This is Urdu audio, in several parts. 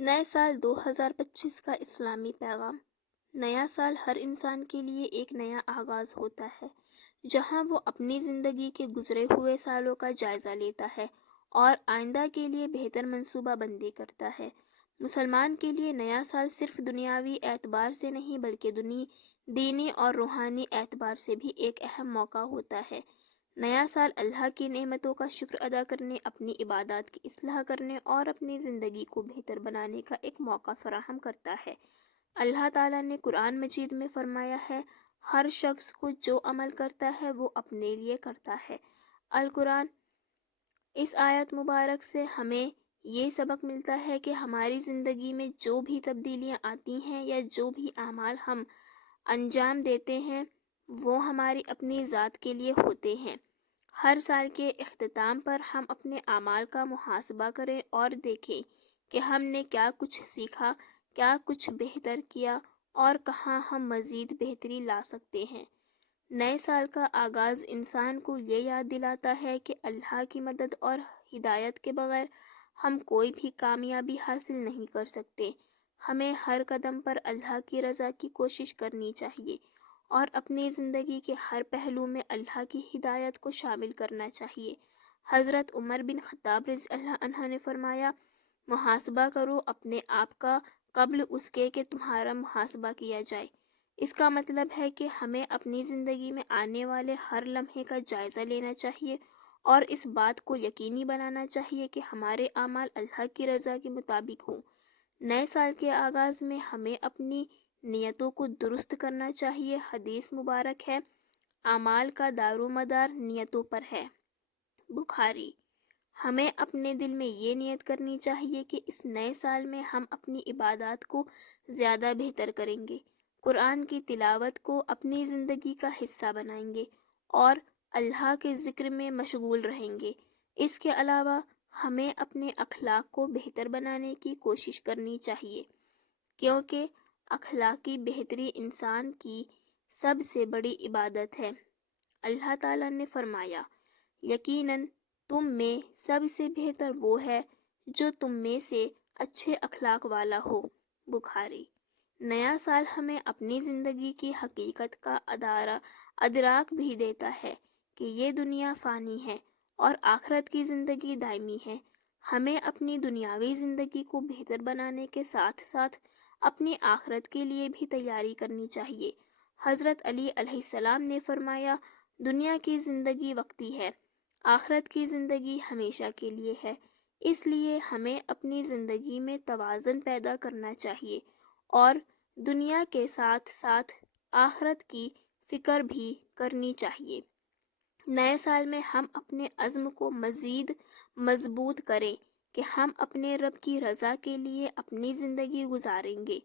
نئے سال 2025 کا اسلامی پیغام۔ نیا سال ہر انسان کے لیے ایک نیا آغاز ہوتا ہے، جہاں وہ اپنی زندگی کے گزرے ہوئے سالوں کا جائزہ لیتا ہے اور آئندہ کے لیے بہتر منصوبہ بندی کرتا ہے۔ مسلمان کے لیے نیا سال صرف دنیاوی اعتبار سے نہیں بلکہ دینی اور روحانی اعتبار سے بھی ایک اہم موقع ہوتا ہے۔ نیا سال اللہ کی نعمتوں کا شکر ادا کرنے، اپنی عبادات کی اصلاح کرنے اور اپنی زندگی کو بہتر بنانے کا ایک موقع فراہم کرتا ہے۔ اللہ تعالیٰ نے قرآن مجید میں فرمایا ہے، ہر شخص کو جو عمل کرتا ہے وہ اپنے لیے کرتا ہے۔ القرآن۔ اس آیت مبارک سے ہمیں یہ سبق ملتا ہے کہ ہماری زندگی میں جو بھی تبدیلیاں آتی ہیں یا جو بھی اعمال ہم انجام دیتے ہیں وہ ہماری اپنی ذات کے لیے ہوتے ہیں۔ ہر سال کے اختتام پر ہم اپنے اعمال کا محاسبہ کریں اور دیکھیں کہ ہم نے کیا کچھ سیکھا، کیا کچھ بہتر کیا اور کہاں ہم مزید بہتری لا سکتے ہیں۔ نئے سال کا آغاز انسان کو یہ یاد دلاتا ہے کہ اللہ کی مدد اور ہدایت کے بغیر ہم کوئی بھی کامیابی حاصل نہیں کر سکتے۔ ہمیں ہر قدم پر اللہ کی رضا کی کوشش کرنی چاہیے اور اپنی زندگی کے ہر پہلو میں اللہ کی ہدایت کو شامل کرنا چاہیے۔ حضرت عمر بن خطاب رضی اللہ عنہ نے فرمایا، محاسبہ کرو اپنے آپ کا قبل اس کے کہ تمہارا محاسبہ کیا جائے۔ اس کا مطلب ہے کہ ہمیں اپنی زندگی میں آنے والے ہر لمحے کا جائزہ لینا چاہیے اور اس بات کو یقینی بنانا چاہیے کہ ہمارے اعمال اللہ کی رضا کے مطابق ہوں۔ نئے سال کے آغاز میں ہمیں اپنی نیتوں کو درست کرنا چاہیے۔ حدیث مبارک ہے، اعمال کا دار و مدار نیتوں پر ہے۔ بخاری۔ ہمیں اپنے دل میں یہ نیت کرنی چاہیے کہ اس نئے سال میں ہم اپنی عبادات کو زیادہ بہتر کریں گے، قرآن کی تلاوت کو اپنی زندگی کا حصہ بنائیں گے اور اللہ کے ذکر میں مشغول رہیں گے۔ اس کے علاوہ ہمیں اپنے اخلاق کو بہتر بنانے کی کوشش کرنی چاہیے، کیونکہ اخلاقی بہتری انسان کی سب سے بڑی عبادت ہے۔ اللہ تعالیٰ نے فرمایا، یقیناً تم میں سب سے بہتر وہ ہے جو تم میں سے اچھے اخلاق والا ہو۔ بخاری۔ نیا سال ہمیں اپنی زندگی کی حقیقت کا ادراک بھی دیتا ہے کہ یہ دنیا فانی ہے اور آخرت کی زندگی دائمی ہے۔ ہمیں اپنی دنیاوی زندگی کو بہتر بنانے کے ساتھ ساتھ اپنی آخرت کے لیے بھی تیاری کرنی چاہیے۔ حضرت علی علیہ السلام نے فرمایا، دنیا کی زندگی وقتی ہے، آخرت کی زندگی ہمیشہ کے لیے ہے۔ اس لیے ہمیں اپنی زندگی میں توازن پیدا کرنا چاہیے اور دنیا کے ساتھ ساتھ آخرت کی فکر بھی کرنی چاہیے۔ نئے سال میں ہم اپنے عزم کو مزید مضبوط کریں کہ ہم اپنے رب کی رضا کے لیے اپنی زندگی گزاریں گے،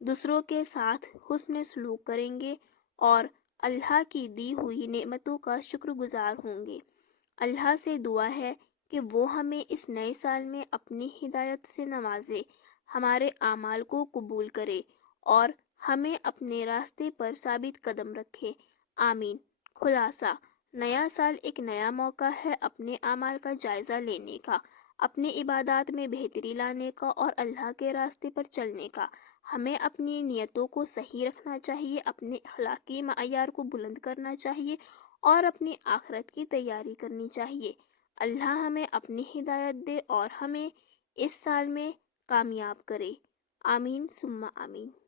دوسروں کے ساتھ حسن سلوک کریں گے اور اللہ کی دی ہوئی نعمتوں کا شکر گزار ہوں گے۔ اللہ سے دعا ہے کہ وہ ہمیں اس نئے سال میں اپنی ہدایت سے نوازے، ہمارے اعمال کو قبول کرے اور ہمیں اپنے راستے پر ثابت قدم رکھے۔ آمین۔ خلاصہ، نیا سال ایک نیا موقع ہے اپنے اعمال کا جائزہ لینے کا، اپنی عبادات میں بہتری لانے کا اور اللہ کے راستے پر چلنے کا۔ ہمیں اپنی نیتوں کو صحیح رکھنا چاہیے، اپنے اخلاقی معیار کو بلند کرنا چاہیے اور اپنی آخرت کی تیاری کرنی چاہیے۔ اللہ ہمیں اپنی ہدایت دے اور ہمیں اس سال میں کامیاب کرے۔ آمین ثم آمین۔